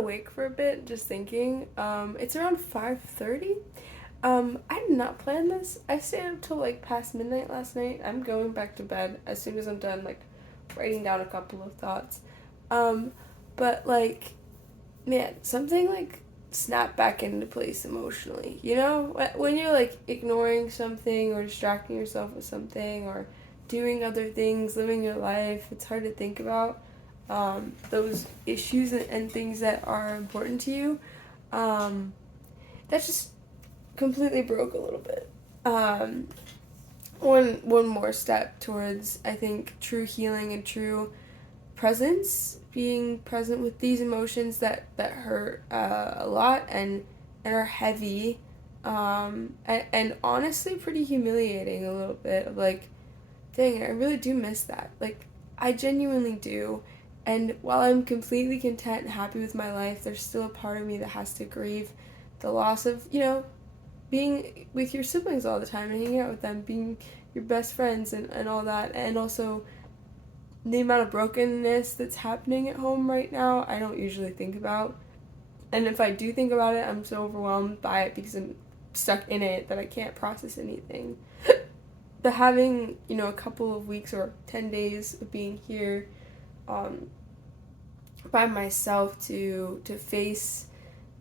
awake for a bit, just thinking. It's around 5:30. I did not plan this. I stayed up till like past midnight last night. I'm going back to bed as soon as I'm done, like writing down a couple of thoughts. Um, but like, man, something like snapped back into place emotionally. You know, when you're like ignoring something or distracting yourself with something or doing other things, living your life, it's hard to think about those issues and things that are important to you. Um, that just completely broke a little bit. Um, one more step towards, I think, true healing and true presence, being present with these emotions that hurt a lot and are heavy, and honestly pretty humiliating a little bit of like, dang, I really do miss that. Like, I genuinely do. And while I'm completely content and happy with my life, there's still a part of me that has to grieve the loss of, being with your siblings all the time and hanging out with them, being your best friends and all that. And also the amount of brokenness that's happening at home right now, I don't usually think about. And if I do think about it, I'm so overwhelmed by it because I'm stuck in it that I can't process anything. But having, a couple of weeks or 10 days of being here um, by myself to face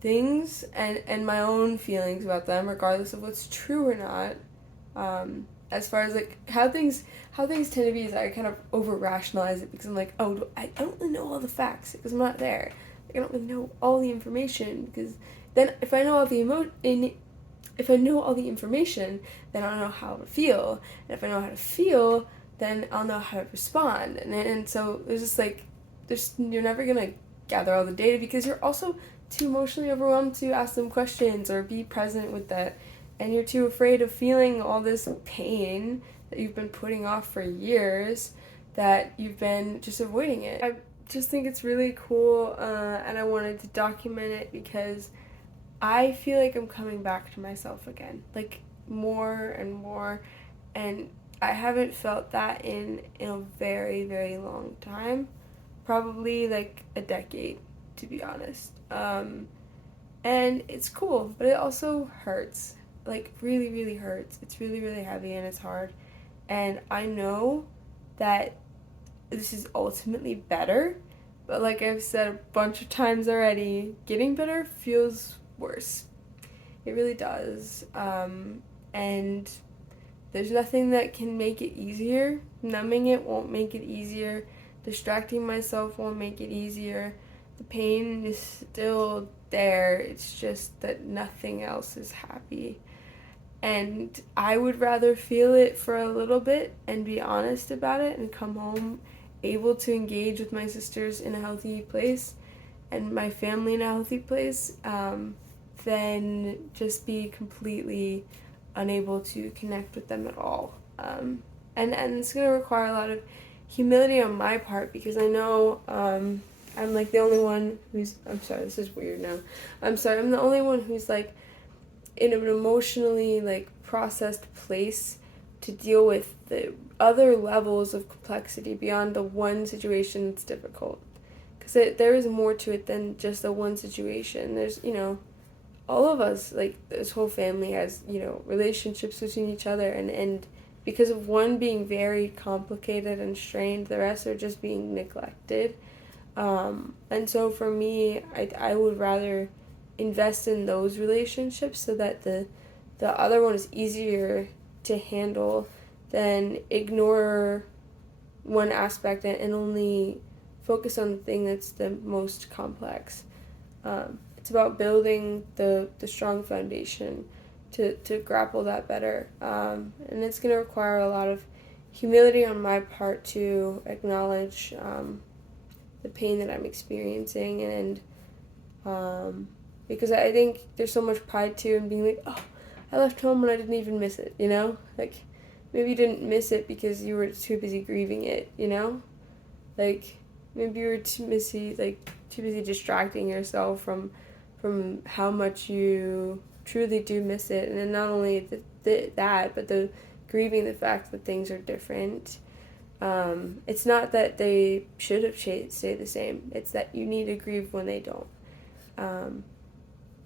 things and my own feelings about them, regardless of what's true or not. As far as like how things tend to be is I kind of over rationalize it because I'm like, oh, I don't really know all the facts because I'm not there. Like, I don't really know all the information because then if I know all the if I know all the information, then I'll know how to feel, and if I know how to feel, then I'll know how to respond, and so there's just like you're never gonna gather all the data because you're also too emotionally overwhelmed to ask them questions or be present with that, and you're too afraid of feeling all this pain that you've been putting off for years, that you've been just avoiding it. I just think it's really cool, and I wanted to document it because I feel like I'm coming back to myself again, like more and more, and I haven't felt that in a very very long time, probably like a decade, to be honest. And it's cool, but it also hurts, like really really hurts. It's really really heavy and it's hard, and I know that this is ultimately better, but like I've said a bunch of times already, getting better feels worse. It really does. And there's nothing that can make it easier. Numbing it won't make it easier. Distracting myself won't make it easier. The pain is still there. It's just that nothing else is happy. And I would rather feel it for a little bit and be honest about it and come home able to engage with my sisters in a healthy place and my family in a healthy place, than just be completely unable to connect with them at all. And it's going to require a lot of humility on my part because I know I'm like the only one who's. I'm sorry, this is weird now. I'm sorry, I'm the only one who's like in an emotionally like processed place to deal with the other levels of complexity beyond the one situation that's difficult, because there is more to it than just the one situation. There's, all of us, like this whole family has, relationships between each other, and because of one being very complicated and strained, the rest are just being neglected. And so for me, I would rather invest in those relationships so that the other one is easier to handle than ignore one aspect and only focus on the thing that's the most complex. It's about building the strong foundation to grapple that better. And it's going to require a lot of humility on my part to acknowledge the pain that I'm experiencing, and because I think there's so much pride too in being like, oh, I left home and I didn't even miss it, Like, maybe you didn't miss it because you were too busy grieving it, Like, maybe you were too busy distracting yourself from how much you truly do miss it. And then not only that, but the grieving the fact that things are different. It's not that they should have stayed the same. It's that you need to grieve when they don't.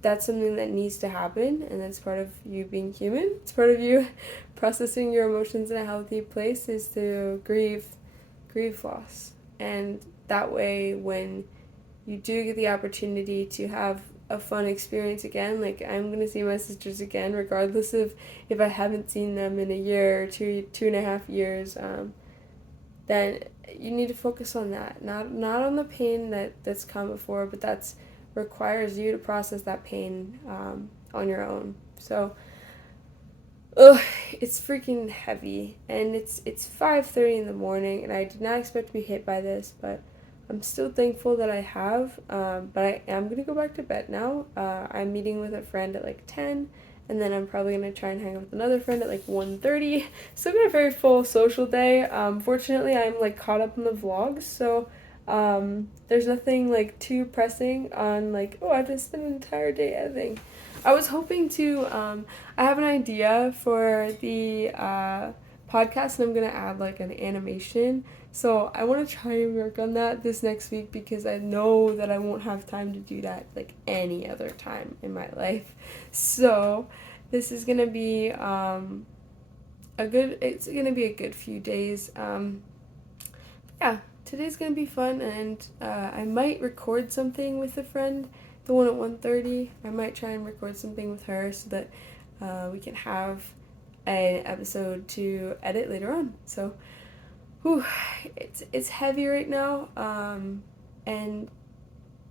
that's something that needs to happen, and that's part of you being human. It's part of you processing your emotions in a healthy place, is to grieve loss. And that way, when you do get the opportunity to have a fun experience again, like I'm gonna see my sisters again regardless of if I haven't seen them in a year or 2.5 years, then you need to focus on that, not on the pain that's come before, but that's requires you to process that pain on your own. So ugh, it's freaking heavy, and it's 5:30 in the morning, and I did not expect to be hit by this, but I'm still thankful that I have. But I am gonna go back to bed now. I'm meeting with a friend at like 10, and then I'm probably gonna try and hang out with another friend at like 1:30. Still got a very full social day. Fortunately, I'm like caught up in the vlogs, so there's nothing like too pressing on like, oh, I have to spend an entire day editing. I was hoping to, I have an idea for the podcast, and I'm going to add like an animation. So I want to try and work on that this next week, because I know that I won't have time to do that like any other time in my life. So this is going to be it's going to be a good few days. Yeah, today's going to be fun, and I might record something with a friend. The one at 1:30, I might try and record something with her so that we can have an episode to edit later on. So, whew, it's heavy right now, and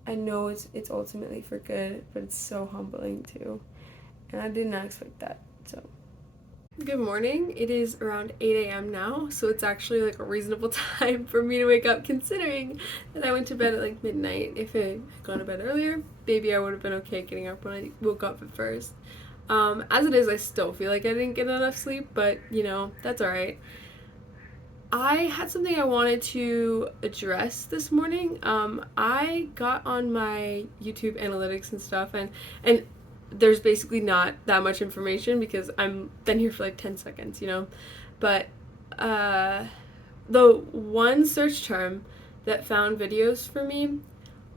I know it's ultimately for good, but it's so humbling too, and I did not expect that. So. Good morning. It is around 8 a.m. now, so it's actually like a reasonable time for me to wake up, considering that I went to bed at like midnight. If I had gone to bed earlier, maybe I would have been okay getting up when I woke up at first. As it is, I still feel like I didn't get enough sleep, but you know, that's alright. I had something I wanted to address this morning. I got on my YouTube analytics and stuff, and there's basically not that much information because I'm been here for like 10 seconds, you know. But the one search term that found videos for me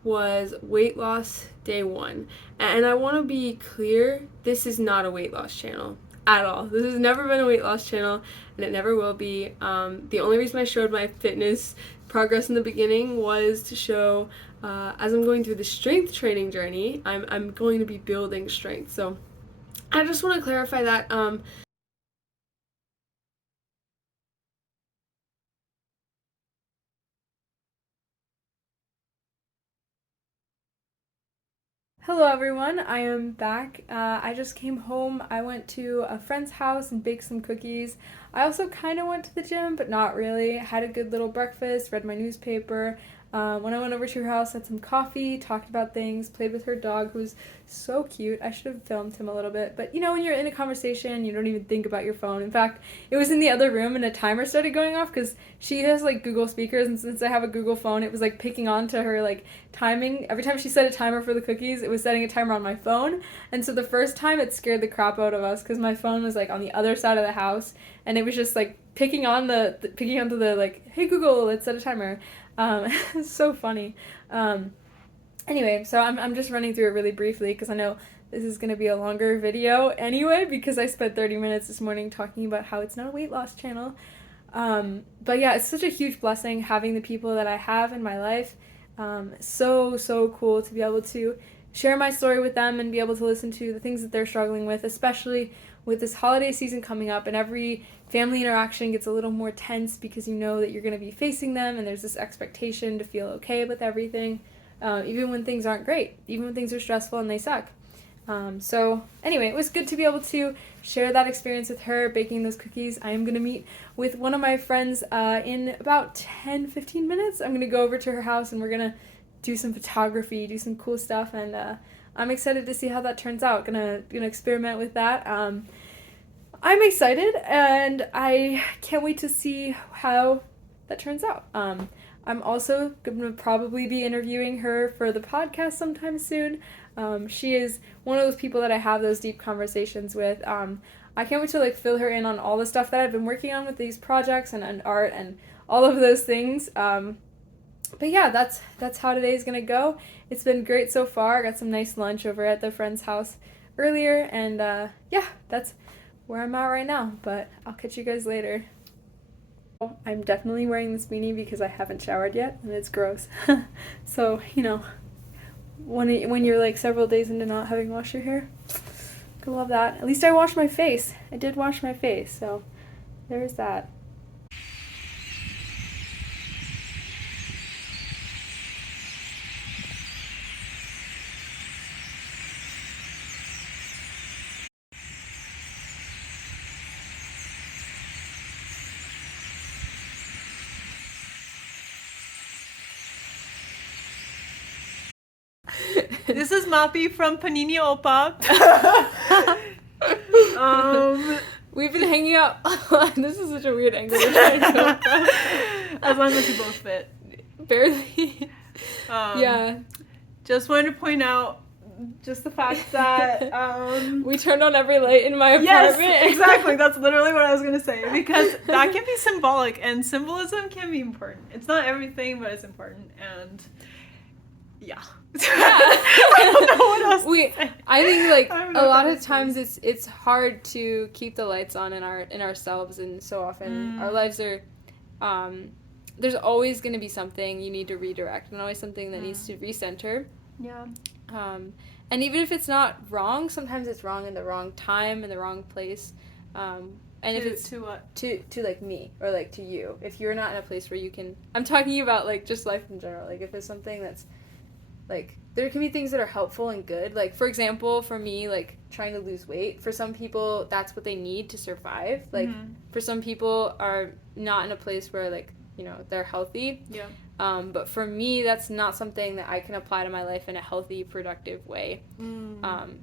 was weight loss day 1. And I want to be clear, this is not a weight loss channel at all. This has never been a weight loss channel, and it never will be. The only reason I showed my fitness progress in the beginning was to show, as I'm going through the strength training journey, I'm going to be building strength. So I just want to clarify that. Hello everyone, I am back. I just came home. I went to a friend's house and baked some cookies. I also kind of went to the gym, but not really. Had a good little breakfast, read my newspaper. When I went over to her house, had some coffee, talked about things, played with her dog, who's so cute. I should have filmed him a little bit, but you know, when you're in a conversation, you don't even think about your phone. In fact, it was in the other room and a timer started going off because she has like Google speakers, and since I have a Google phone, it was like picking on to her like timing. Every time she set a timer for the cookies, it was setting a timer on my phone. And so the first time it scared the crap out of us because my phone was like on the other side of the house, and it was just like picking onto the like, hey Google, let's set a timer. It's so funny. Anyway, so I'm just running through it really briefly because I know this is going to be a longer video anyway, because I spent 30 minutes this morning talking about how it's not a weight loss channel. But yeah, it's such a huge blessing having the people that I have in my life. So cool to be able to share my story with them and be able to listen to the things that they're struggling with, especially with this holiday season coming up, and every family interaction gets a little more tense because you know that you're going to be facing them, and there's this expectation to feel okay with everything, even when things aren't great, even when things are stressful and they suck. So anyway, it was good to be able to share that experience with her, baking those cookies. I am going to meet with one of my friends in about 10-15 minutes. I'm going to go over to her house, and we're going to do some photography, do some cool stuff, and I'm excited to see how that turns out. Gonna experiment with that. I'm excited, and I can't wait to see how that turns out. I'm also going to probably be interviewing her for the podcast sometime soon. She is one of those people that I have those deep conversations with. I can't wait to like fill her in on all the stuff that I've been working on with these projects and art and all of those things. But yeah, that's how today's gonna go. It's been great so far. I got some nice lunch over at the friend's house earlier, and yeah, that's where I'm at right now. But I'll catch you guys later. I'm definitely wearing this beanie because I haven't showered yet, and it's gross. So, when you're like several days into not having washed your hair, I love that. At least I washed my face. I did wash my face, so there's that. This is Mappy from Panini Opa. We've been hanging out. This is such a weird angle. We're trying to go from. As long as we both fit. Barely. Yeah. Just wanted to point out just the fact that we turned on every light in my yes, apartment. exactly. That's literally what I was gonna say, because that can be symbolic, and symbolism can be important. It's not everything, but it's important, and yeah. I don't know what else to say. I think like a lot of times it's hard to keep the lights on in ourselves, and so often our lives are there's always going to be something you need to redirect, and always something that needs to recenter. Yeah. And even if it's not wrong, sometimes it's wrong in the wrong time, in the wrong place. And if it's to what? To like me, or like to you, if you're not in a place where you can, I'm talking about like just life in general, like if it's something that's like, there can be things that are helpful and good. Like, for example, for me, like, trying to lose weight, for some people, that's what they need to survive. Like, for some people are not in a place where, like, they're healthy. Yeah. But for me, that's not something that I can apply to my life in a healthy, productive way.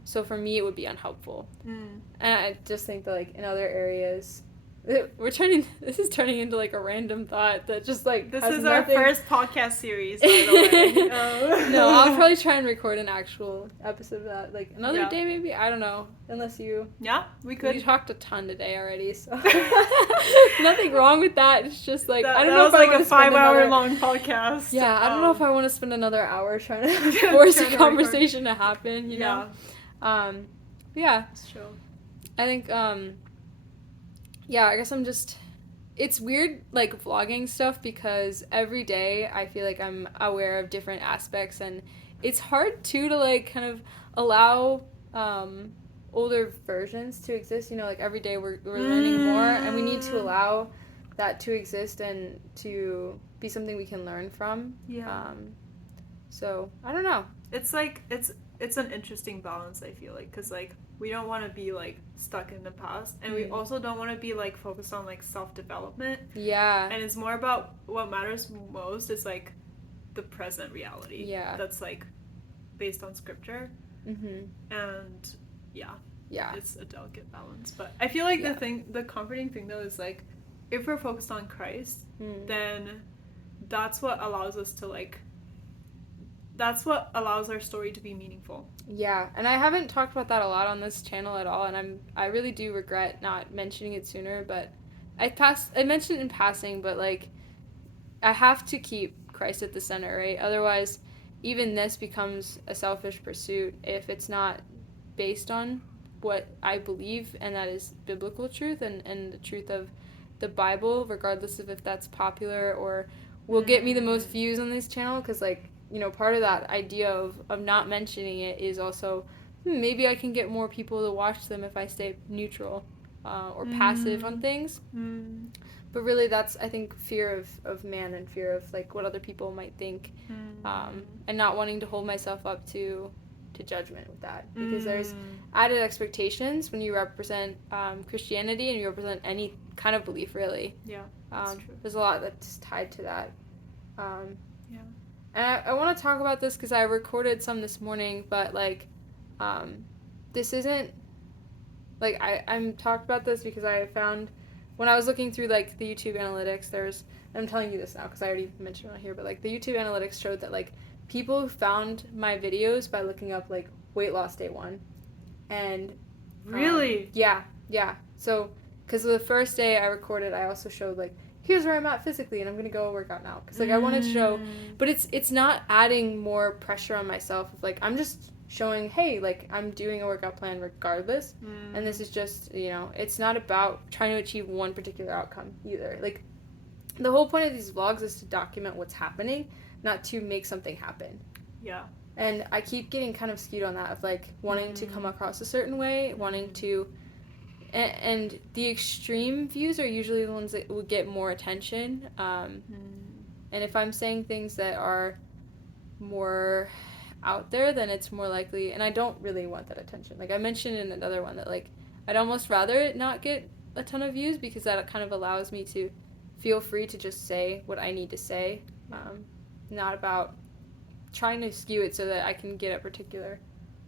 So for me, it would be unhelpful. And I just think that, like, in other areas, this is turning into like a random thought that just like this has is nothing. Our first podcast series, by the way. No, I'll probably try and record an actual episode of that like another Yeah. day, maybe. I don't know, unless you we could. We talked a ton today already, so nothing wrong with that. It's just like that, I don't that know was if I like a want to spend 5-hour long podcast. Yeah, I don't know if I want to spend another hour trying to force a conversation to happen, you know. Yeah, That's true. I think yeah, I guess it's weird, like, vlogging stuff, because every day I feel like I'm aware of different aspects, and it's hard, too, to, like, kind of allow older versions to exist, like, every day we're learning more, and we need to allow that to exist and to be something we can learn from. Yeah. So, I don't know. It's, like, it's an interesting balance, I feel like, because, like, we don't want to be, like, stuck in the past, and we also don't want to be, like, focused on, like, self-development. Yeah. And it's more about what matters most is, like, the present reality. Yeah. That's, like, based on scripture. Mm-hmm. And, yeah. Yeah. It's a delicate balance. But I feel like the comforting thing, though, is, like, if we're focused on Christ, then that's what allows us to, like, that's what allows our story to be meaningful. Yeah, and I haven't talked about that a lot on this channel at all, and I really do regret not mentioning it sooner, but I mentioned it in passing, but like I have to keep Christ at the center, right? Otherwise, even this becomes a selfish pursuit if it's not based on what I believe, and that is biblical truth and the truth of the Bible, regardless of if that's popular or will get me the most views on this channel, because like, part of that idea of not mentioning it is also, maybe I can get more people to watch them if I stay neutral or passive on things. But really, that's, I think, fear of man and fear of, like, what other people might think, and not wanting to hold myself up to judgment with that. Because there's added expectations when you represent Christianity and you represent any kind of belief, really. Yeah, that's true. There's a lot that's tied to that. Yeah. And I want to talk about this because I recorded some this morning, but, like, this isn't, like, I'm talked about this because I found, when I was looking through, like, the YouTube analytics, I'm telling you this now because I already mentioned it on here, but, like, the YouTube analytics showed that, like, people found my videos by looking up, like, weight loss day 1. And... Really? Yeah. So, because the first day I recorded, I also showed, like, here's where I'm at physically, and I'm gonna go work out now. Because, like, I want to show, but it's not adding more pressure on myself. Of, like, I'm just showing, hey, like, I'm doing a workout plan regardless, and this is just, you know, it's not about trying to achieve one particular outcome either. Like, the whole point of these vlogs is to document what's happening, not to make something happen. Yeah. And I keep getting kind of skewed on that, of, like, wanting to come across a certain way, wanting to... And the extreme views are usually the ones that would get more attention. And if I'm saying things that are more out there, then it's more likely... And I don't really want that attention. Like, I mentioned in another one that, like, I'd almost rather it not get a ton of views, because that kind of allows me to feel free to just say what I need to say. Not about trying to skew it so that I can get a particular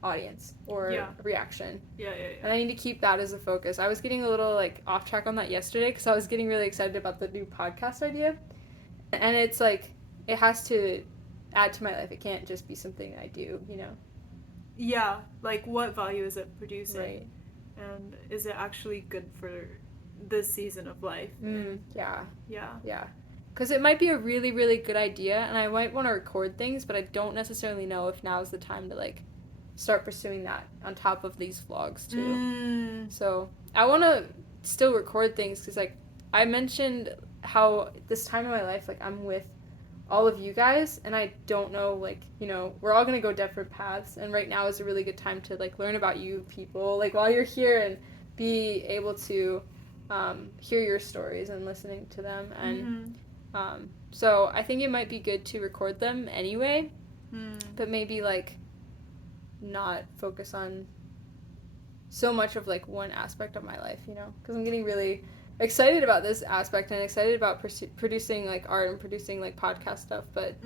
audience or reaction. Yeah. And I need to keep that as a focus. I was getting a little, like, off track on that yesterday, because I was getting really excited about the new podcast idea. And it's, like, it has to add to my life. It can't just be something I do, you know? Yeah. Like, what value is it producing? Right. And is it actually good for this season of life? Yeah. Yeah. Because it might be a really, really good idea, and I might want to record things, but I don't necessarily know if now's the time to, like, start pursuing that on top of these vlogs, too. So I want to still record things, because, like, I mentioned how this time in my life, like, I'm with all of you guys, and I don't know, like, you know, we're all going to go different paths, and right now is a really good time to, like, learn about you people, like, while you're here, and be able to hear your stories and listening to them, and so I think it might be good to record them anyway, but maybe, like, not focus on so much of, like, one aspect of my life, you know, because I'm getting really excited about this aspect and excited about producing, like, art and producing, like, podcast stuff, but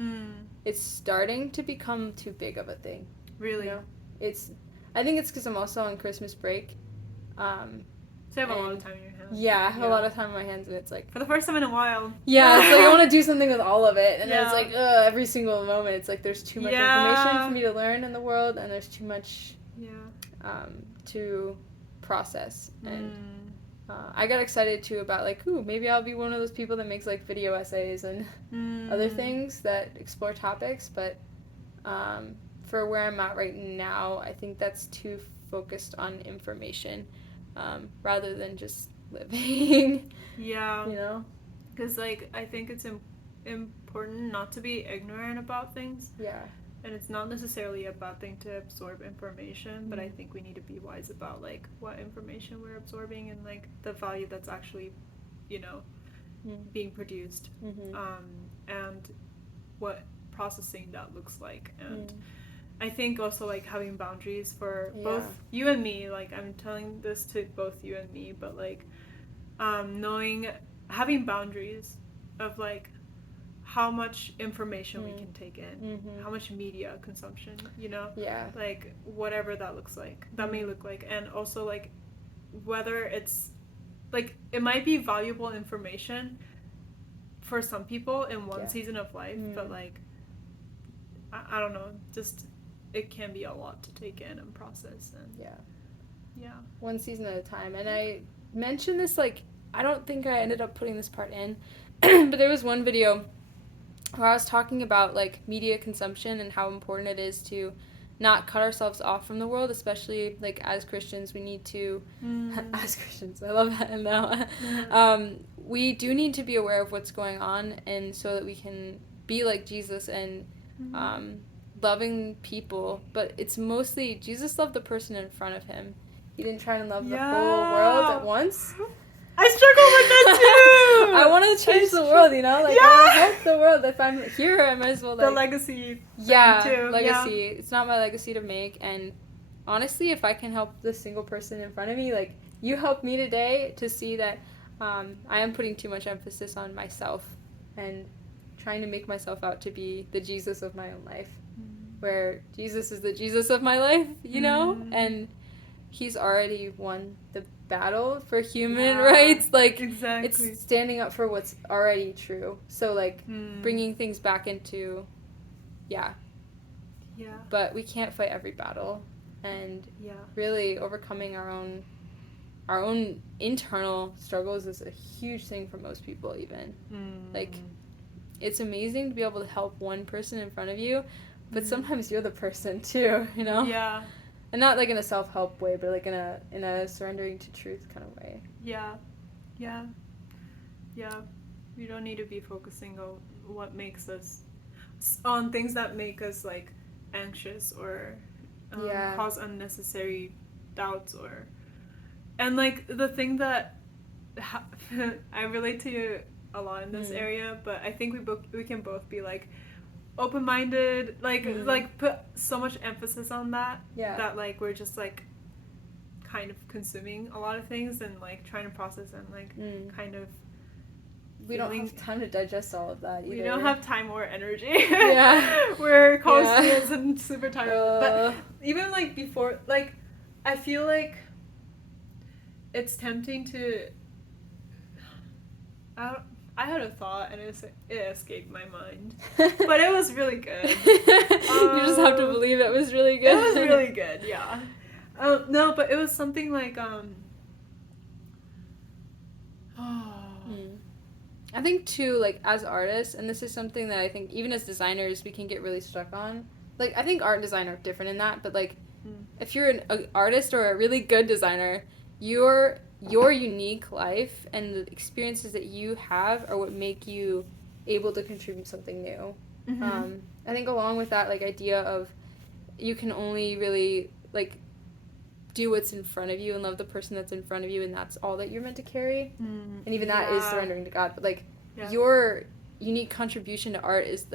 it's starting to become too big of a thing. Really? You know? I think it's because I'm also on Christmas break. So you have a lot of time in your hands. Yeah, I have a lot of time on my hands, and it's like... For the first time in a while. Yeah, it's like I want to do something with all of it, and it's like, every single moment, it's like there's too much information for me to learn in the world, and there's too much to process, and I got excited, too, about, like, maybe I'll be one of those people that makes, like, video essays and other things that explore topics, but for where I'm at right now, I think that's too focused on information, rather than just living. Yeah. You know? Because, like, I think it's important not to be ignorant about things. Yeah. And it's not necessarily a bad thing to absorb information, but I think we need to be wise about, like, what information we're absorbing and, like, the value that's actually, you know, being produced. And what processing that looks like. And I think also, like, having boundaries for both you and me, like, I'm telling this to both you and me, but, like, having boundaries of, like, how much information we can take in, how much media consumption, you know? Yeah. Like, whatever that looks like, that may look like, and also, like, whether it's, like, it might be valuable information for some people in one season of life, but, like, I don't know, just, it can be a lot to take in and process, and one season at a time. And I mentioned this, like, I don't think I ended up putting this part in, but there was one video where I was talking about, like, media consumption and how important it is to not cut ourselves off from the world, especially, like, as Christians. We need to as Christians, I love that now. We do need to be aware of what's going on, and so that we can be like Jesus and loving people. But it's mostly Jesus loved the person in front of him. He didn't try and love the whole world at once. I struggle with that too. I want to change the world, you know? Like, I want to help the world. If I'm here, I might as well, like... The legacy too. Legacy. Yeah. It's not my legacy to make, and honestly, if I can help the single person in front of me, like, you helped me today to see that I am putting too much emphasis on myself and trying to make myself out to be the Jesus of my own life, where Jesus is the Jesus of my life, you know? And he's already won the battle for human rights. Like, it's standing up for what's already true. So, like, bringing things back into, but we can't fight every battle. And really overcoming our own our own internal struggles is a huge thing for most people even. Like, it's amazing to be able to help one person in front of you, but sometimes you're the person too, you know? Yeah. And not like in a self-help way, but like in a surrendering to truth kind of way. Yeah. Yeah. Yeah. We don't need to be focusing on what makes us, on things that make us like anxious or cause unnecessary doubts and like the thing that I relate to you a lot in this area, but I think we can both be like open-minded, like put so much emphasis on that that like we're just like kind of consuming a lot of things and like trying to process and like kind of we don't have time to digest all of that either. We don't have time or energy. Yeah. We're college students and super tired. But even like before, like I feel like it's tempting to I had a thought and it escaped my mind. But it was really good. You just have to believe it was really good. It was really good, yeah. No, but it was something like I think too, like as artists, and this is something that I think even as designers we can get really stuck on. Like I think art and design are different in that, but like if you're an artist or a really good designer, your unique life and the experiences that you have are what make you able to contribute something new. I think along with that like idea of you can only really like do what's in front of you and love the person that's in front of you, and that's all that you're meant to carry. And even that is surrendering to God, but like your unique contribution to art is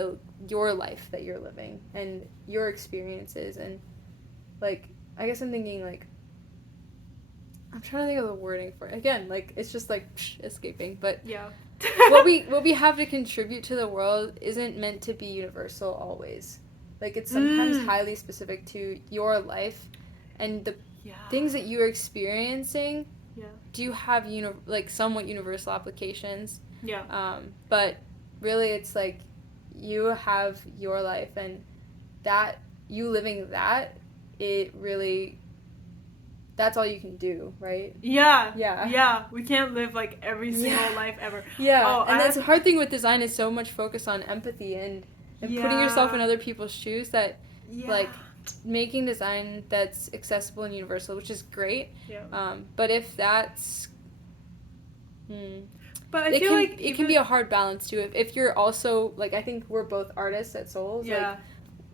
your life that you're living and your experiences. And like I guess I'm thinking like I'm trying to think of the wording for it. Again, like it's just like escaping, but what we have to contribute to the world isn't meant to be universal always. Like it's sometimes highly specific to your life and the things that you're experiencing. Do have like somewhat universal applications. But really it's like you have your life, and that you living that, it really, that's all you can do, right? Yeah. We can't live like every single life ever. And that's the hard thing with design is so much focus on empathy and putting yourself in other people's shoes that like making design that's accessible and universal, which is great. But if that's but I feel like it can be a hard balance too. If you're also like, I think we're both artists at Souls. Like,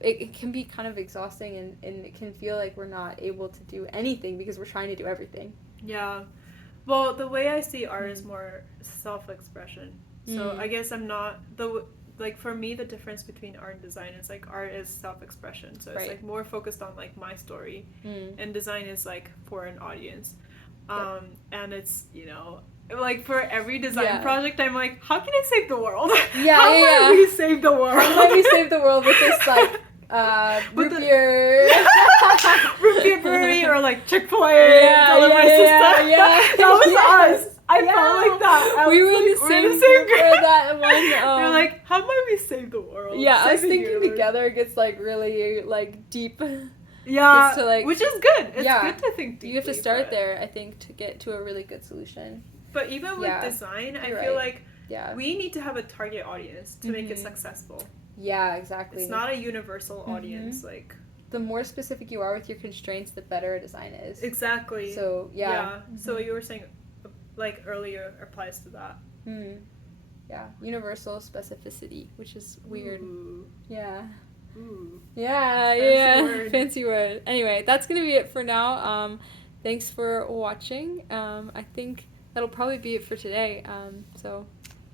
it can be kind of exhausting and it can feel like we're not able to do anything because we're trying to do everything. Well, the way I see art is more self-expression. So I guess I'm not like for me the difference between art and design is like art is self-expression, so it's like more focused on like my story, and design is like for an audience. And it's, you know, like for every design project I'm like, how can I save the world? How might we save the world? How might we save the world with this like root beer brewery or like Chick-fil-A delivery system? That was us. I felt like that. We were in the same group for that one. They're like, how might we save the world? Us thinking together gets like really like deep. To, like, which is good. It's good to think deeply. You have to start there, I think, to get to a really good solution. But even with design, I feel like we need to have a target audience to make it successful. Yeah, exactly. It's not a universal audience. Like, the more specific you are with your constraints, the better a design is. Exactly. So So what you were saying, like earlier, applies to that. Universal specificity, which is weird. Ooh. Fancy word. Anyway, that's gonna be it for now. Thanks for watching. I think that'll probably be it for today. So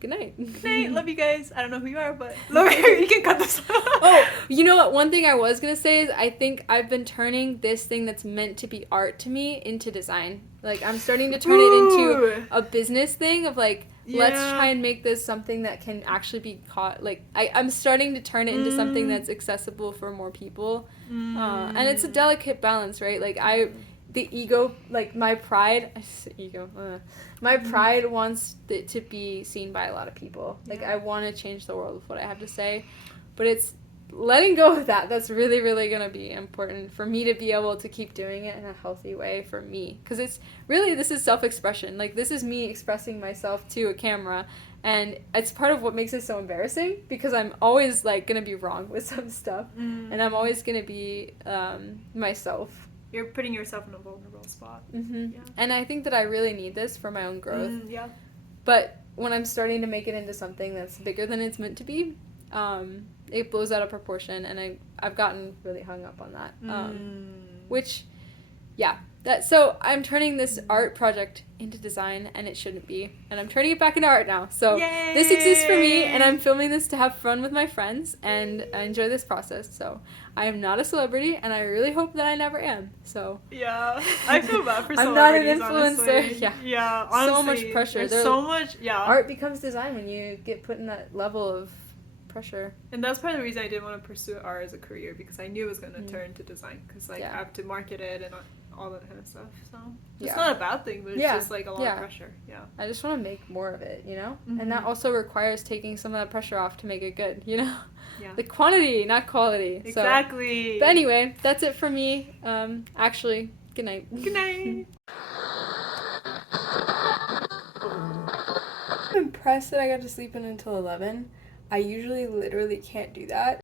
good night. Good night. Love you guys. I don't know who you are, but you can cut this. Oh, you know what? One thing I was gonna say is I think I've been turning this thing that's meant to be art to me into design. Like I'm starting to turn it into a business thing of like, let's try and make this something that can actually be caught. Like I'm starting to turn it into something that's accessible for more people. And it's a delicate balance, right? Like the ego, like my pride wants it to be seen by a lot of people. Like I want to change the world with what I have to say, but it's letting go of that's really, really going to be important for me to be able to keep doing it in a healthy way for me. Because it's really, this is self-expression. Like, this is me expressing myself to a camera. And it's part of what makes it so embarrassing, because I'm always, like, going to be wrong with some stuff. And I'm always going to be myself. You're putting yourself in a vulnerable spot. Mm-hmm. Yeah. And I think that I really need this for my own growth. Yeah. But when I'm starting to make it into something that's bigger than it's meant to be, it blows out of proportion, and I've gotten really hung up on that. Which, yeah. So I'm turning this art project into design, and it shouldn't be. And I'm turning it back into art now. So Yay! This exists for me, and I'm filming this to have fun with my friends, and I enjoy this process. So I am not a celebrity, and I really hope that I never am. So yeah, I feel bad for I'm not an celebrities, influencer. honestly. Yeah. Yeah, honestly. So much pressure. There's so much, yeah. Art becomes design when you get put in that level of pressure. And that's part of the reason I didn't want to pursue art as a career, because I knew it was going to turn to design, because I have to market it and all that kind of stuff. So it's not a bad thing, but it's just like a lot of pressure. Yeah, I just want to make more of it, and that also requires taking some of that pressure off to make it good. Yeah, the quantity, not quality. Exactly. So, but anyway, that's it for me. Actually, good night. Good night. I'm impressed that I got to sleep in until 11. I usually literally can't do that.